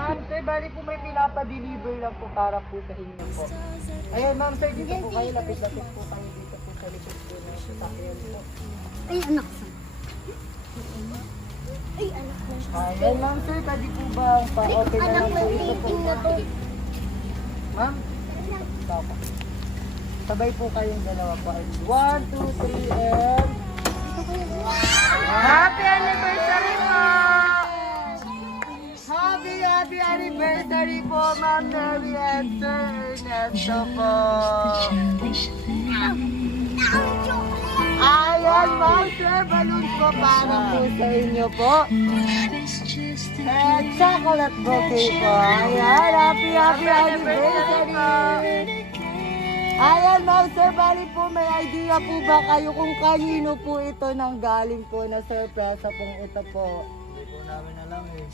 Ma'am, sir, bali po may pinapa-deliver lang po para po sa inyo po. Ayan, ma'am, sir, dito po kayo. Lapit-lapit po kayo dito po sa likod po ng sasakyan po. Ay, anak ko. Ay, anak ko. Ayan, ma'am, sir, pwede po ba pa-open na lang po ito po? Ma'am? Papa. Sabay po kayong dalawa po. 1, 2, 3, and... Happy anniversary po! Happy anniversary po, Ma'am Mary and Sir Ernesto po! Ayan, Ma'am Sir, balloons po para po sa inyo po. And chocolate bouquet po. Ayan, happy anniversary! Ayan, Ma'am Sir, bali po may idea po ba kayo kung kanino po ito nang galing po na surpresa pong ito po? Hindi po namin alam eh.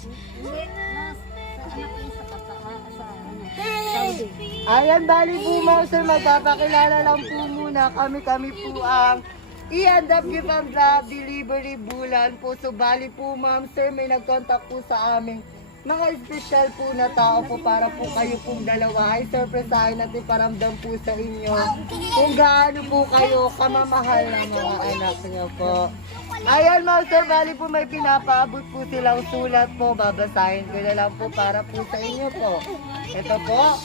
Ayan, bali po, Ma'am Sir, magpapakilala lang po muna kami po ang i-end-up Give and Love Delivery Bulan po. So, bali po, Ma'am Sir, may nag-contact po sa amin mga espesyal po na tao po para po kayo pong dalawa ay surpresahin at iparamdam po sa inyo kung gaano po kayo kamamahal ng mga anak niyo po. Ayan, Ma'am Sir, bali po may pinapaabot po silang sulat po. Babasahin ko na lang po para po sa inyo po. Ito po.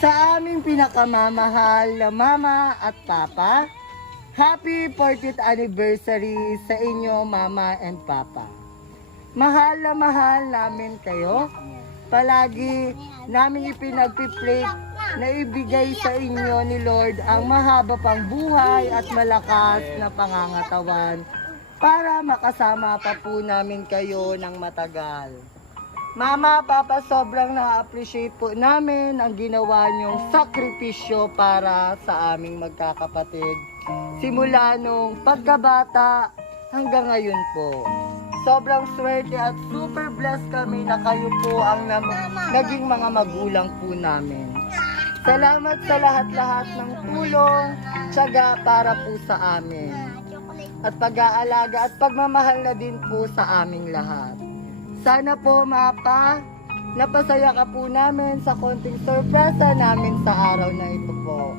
Sa aming pinakamamahal na mama at papa, happy 40th anniversary sa inyo, mama and papa. Mahal na mahal namin kayo. Palagi namin ipinagpipray na ibigay sa inyo ni Lord ang mahaba pang buhay at malakas na pangangatawan para makasama pa po namin kayo ng matagal. Mama, Papa, sobrang na-appreciate po namin ang ginawa niyong sakripisyo para sa aming magkakapatid. Simula nung pagkabata hanggang ngayon po. Sobrang swerte at super blessed kami na kayo po ang naging mga magulang po namin. Salamat sa lahat-lahat ng tulong, tiyaga para po sa amin. At pag-aalaga at pagmamahal na din po sa aming lahat. Sana po, Mapa, napasaya ka po namin sa konting sorpresa namin sa araw na ito po.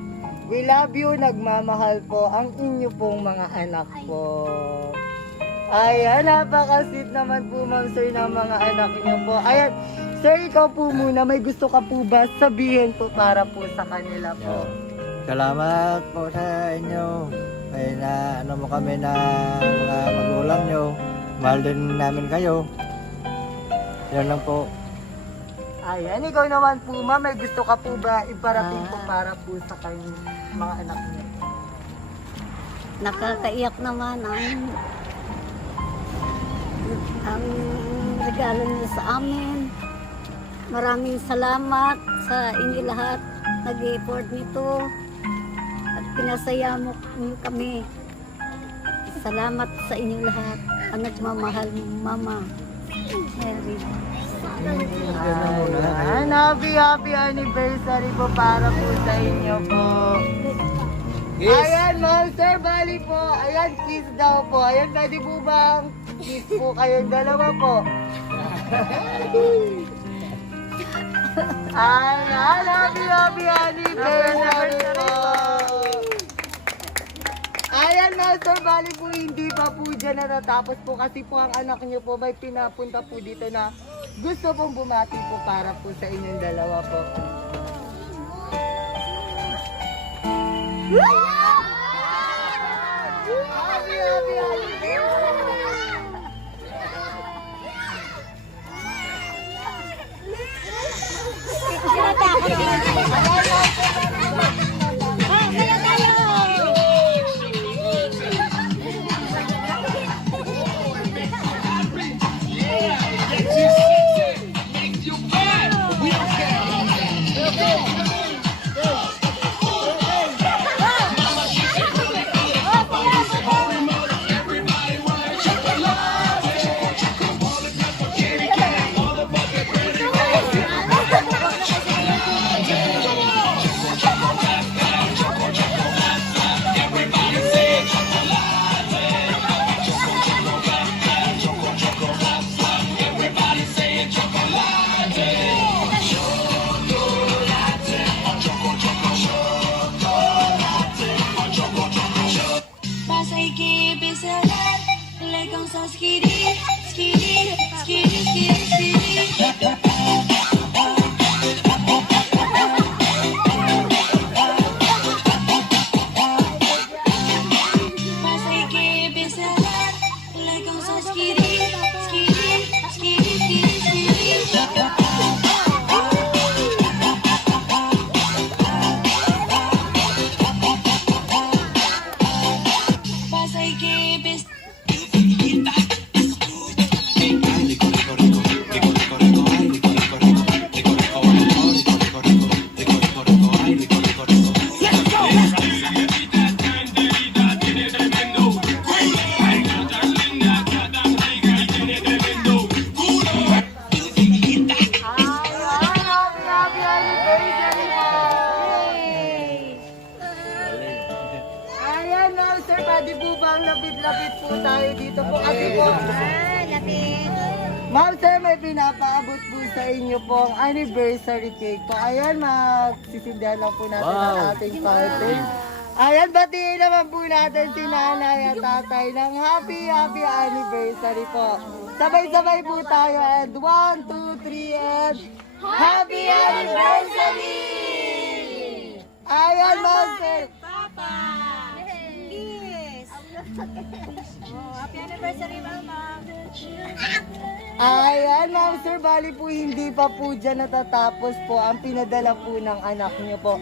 We love you, nagmamahal po ang inyo pong mga anak po. Ayan, napaka-sweet naman po, Ma'am Sir, ng mga anak niyo po. Ayan, Sir, ikaw po muna, may gusto ka po ba sabihin po para po sa kanila po? Salamat po sa inyo. Ay na ano mo kami na mga magulang nyo. Mahal din namin kayo. Yan lang po. Ayan, ikaw naman po, Ma'am, may gusto ka po ba iparating po para po sa kanyang mga anak niyo? Nakakaiyak naman ang regalo niyo sa amin. Maraming salamat sa inyo lahat. Nag-i-effort nito at pinasaya mo kami. Salamat sa inyo lahat. Ang nagmamahal Mama Mary. Ayan, happy anniversary po para po sa inyo po. Ayan, Ma'am Sir, bali po. Ayan, kiss daw po. Ayan, pwede po bang kiss po kayong dalawa po? Ayan, happy anniversary po. Ayan, Ma'am Sir, bali po hindi pa po dyan natatapos po kasi po ang anak niyo po may pinapunta po dito na gusto pong bumati po para po sa inyong dalawa po. lapit po tayo dito po kasi po. Ma'am sir, may pinapaabot po sa inyo pong anniversary cake po. Ayan, magsisindihan lang po natin ang ating party. Ayan, batiin naman po natin si nanay at tatay ng happy anniversary po. Sabay-sabay po tayo and 1, 2, 3 and happy anniversary! Ayan, ma'am sir. Happy anniversary, Mama! Ayan, ma'am sir, bali po hindi pa po dyan natatapos po ang pinadala po ng anak niyo po.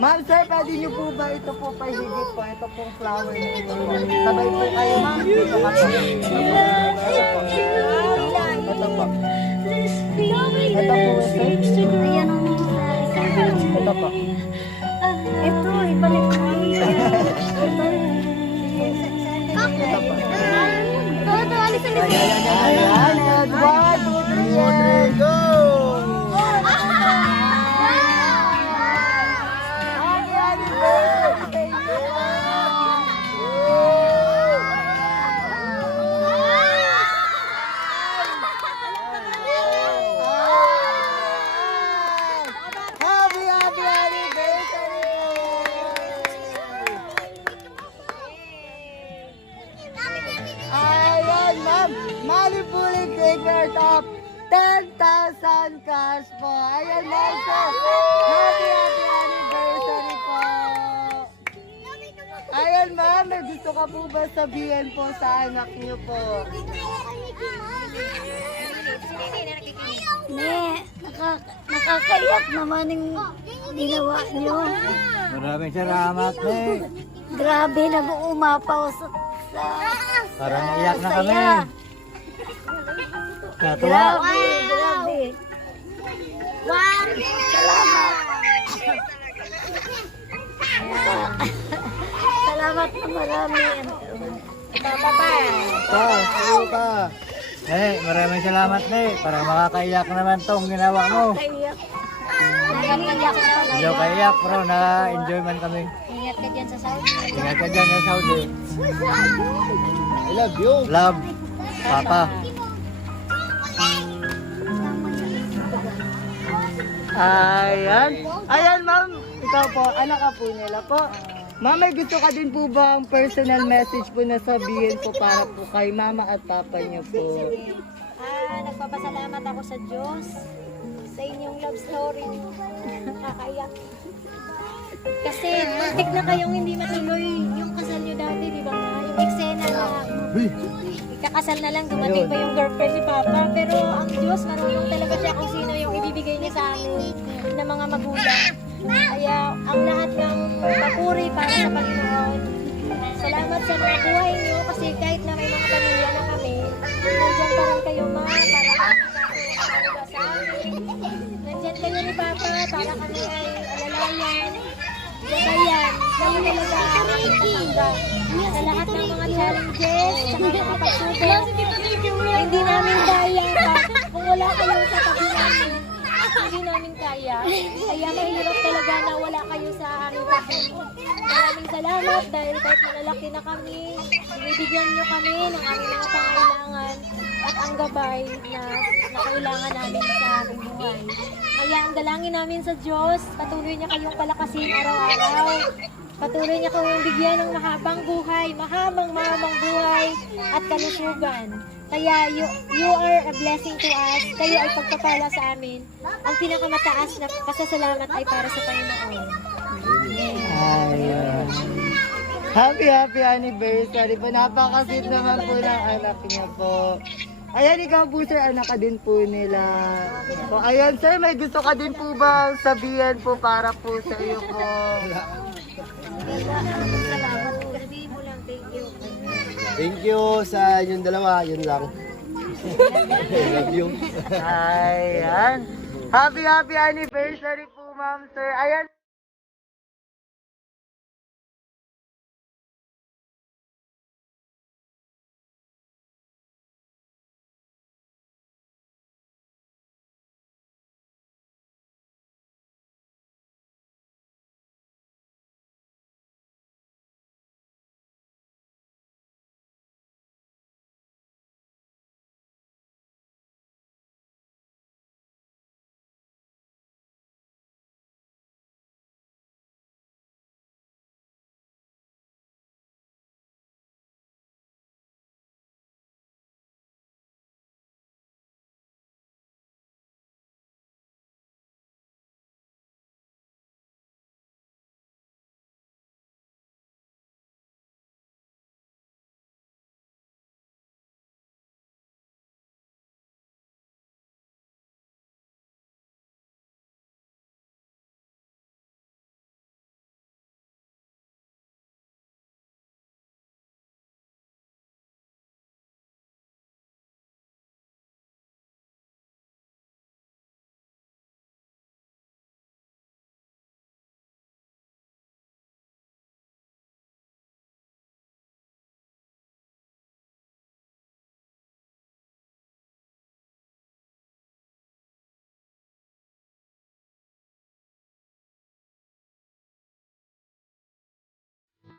Ma'am sir, pwede niyo po ba ito po pahigit po? Ito pong flower na ito po. Sabay po kayo, ma'am. Dito ka po. Ito po. Ito po. Ito po, sir. Ayan ang isa. Ito po. Ito, ibalik ko. Ito, alis ang Ayan, and 1, 2, 3, and go! Happy anniversary! Happy anniversary! Ayan, ma'am. Manipuling cake worth of 10,000 cash po. Ayan, ma'am. So, happy anniversary po. Ayan, ma'am. May gusto ka po ba sabihin po sa anak niyo po? Ne, nakakaiyak naman yung ginawa niyo. Maraming salamat, ne. Grabe, nag-uumapaw sa Parang iyak na kami. saya. Natuwa. Grabe. Wow! Salamat. Salamat na marami. Suka. Maraming salamat, ne. Parang makakaiyak naman tong ginawa mo. Kaiyak. Nagkaiyak ka pa. Hindi ako kaiyak, pero na-enjoy man kami. Ingat ka dyan sa Saudi. Ingat ka dyan sa Saudi. I love you. Love, Papa. Ayan. Ayan, ma'am. Ikaw po, anak ka po nila po. Ma'am, may gusto ka din po bang personal message po na sabihin po para po kay mama at papa niyo po? Nagpapasalamat ako sa Diyos sa inyong love story. Nakakaiyak. Kasi muntik na kayong hindi matuloy yung kasal nyo dati, di ba? Yung eksena na ikakasal na lang, dumating pa yung girlfriend ni Papa. Pero ang Diyos, marunong talaga siya kung sino yung ibibigay niya sa amin ng mga magulang. Kaya ang lahat ng papuri para sa Panginoon. Salamat sa mga buhay niyo kasi kahit na may mga pamilya na kami, nandyan pa rin kayo ma, para sa amin. Nandyan kayo ni Papa, para kami ay alalayan. Gabayan, kayo talaga ang aking katanggap. Sa lahat ng mga challenges, sa mga pagsubok, hindi namin kaya kung wala kayo sa tabi namin. Hindi namin kaya. Kaya mahirap talaga na wala kayo sa aming tabi. Maraming salamat dahil kahit malalaki na kami, binibigyan nyo kami ng aming mga pangailangan at ang gabay na kailangan namin sa aming buhay. Kaya ang dalangin namin sa Diyos, patuloy niya kayong palakasin araw-araw. Patuloy niya kayong bigyan ng mahabang buhay at kalusugan. Kaya you are a blessing to us. Kayo ay pagpapala sa amin. Ang pinakamataas na pasasalamat ay para sa Panginoon. Ayan. Happy anniversary po. Napakasit naman po ng anak niya po. Ayan, ikaw po sir, anak ka din po nila. So, ayan sir, may gusto ka din po ba sabihin po para po sa iyo po? Salamat. Sabihin mo lang, thank you. Thank you sa inyong dalawa, yun lang. Love you. Ayan. Happy anniversary po ma'am sir. Ayan.